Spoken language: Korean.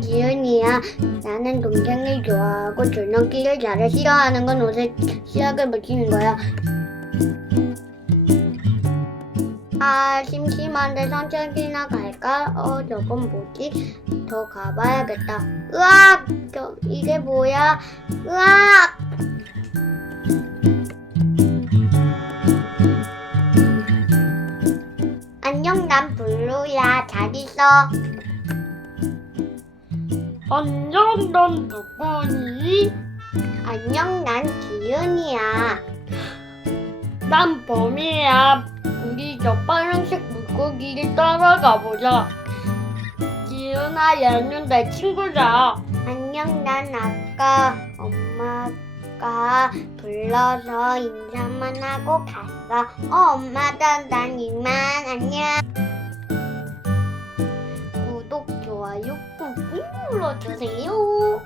지은이야. 나는 동생을 좋아하고 줄넘기를 잘해 싫어하는 건 옷에 시작을 붙이는 거야. 아 심심한데 산책이나 갈까? 어 저건 뭐지? 더 가봐야겠다. 으악! 저, 이게 뭐야? 으악! 안녕 난 블루야 잘 있어. 안녕, 넌 누구니? 안녕 난 기은이야. 난 범이야. 우리 저 파란색 물고기를 따라가 보자. 지은아, 얘는 내 친구다. 안녕, 난 아까 엄마가 불러서 인사만 하고 갔어. 어, 엄마다, 난 이만, 안녕. 꾹 눌러주세요.